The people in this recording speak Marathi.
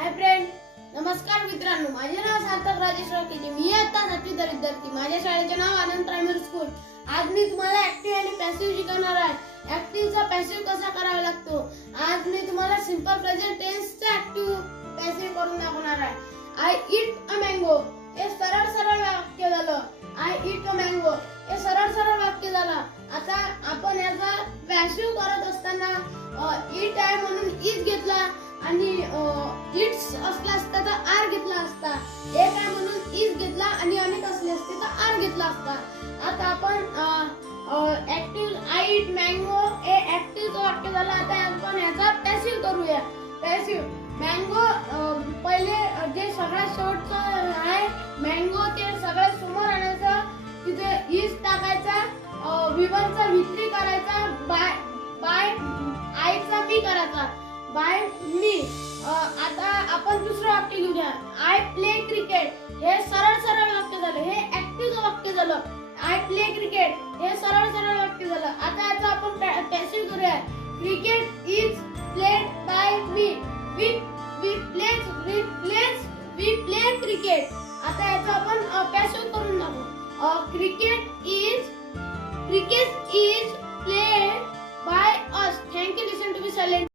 हाय फ्रेंड, नमस्कार मित्रांनो. माझे नाव सार्थक राजेश राकेले. मी आता 7वी विद्यार्थी. माझ्या शाळेचे नाव आनंद प्रायमरी स्कूल. आज मी तुम्हाला ऍक्टिव्ह आणि पॅसिव्ह शिकवणार आहे. ऍक्टिव्हचा पॅसिव्ह कसा करावा लागतो. आज मी तुम्हाला सिंपल प्रेझेंट टेन्सचा ऍक्टिव्ह पॅसिव्ह करून दाखवणार आहे. आय ईट अ मँगो हे सरळ वाक्य झालं. आय ईट अ मँगो हे सरळ वाक्य झालं. आता आपण याचा पॅसिव्ह करत असताना ईट आहे म्हणून इज घेतला आणि इट्स असला असता तर आर घेतला असता. एक आहे म्हणून इज घेतला आणि अनेक असले असते तर आर घेतला असता. आता आपण ऍक्टिव्ह आय ईट मँगो हे ऍक्टिव्ह वाक्य झालं. आता आपण याचा पॅसिव्ह करूया. पॅसिव्ह मँगो पहिले जे सगळ्यात शेवटचं आहे मँगो ते सगळ्यात समोर आणायचं. तिथे इज टाकायचा, विवरचा वित्री करायचा, बाय आयचा मी करायचा, बाय मी. आता आपण दुसरं वाक्य घेऊया. आय प्ले क्रिकेट हे सरळ वाक्य झालं. हे ऍक्टिव्ह वाक्य झालं. आय प्ले क्रिकेट हे सरळ वाक्य झालं. आता याचा आपण पॅसिव्ह करूया. Cricket is played by me. We play cricket. आता याचा आपण पॅसिव्ह करून दाखवू.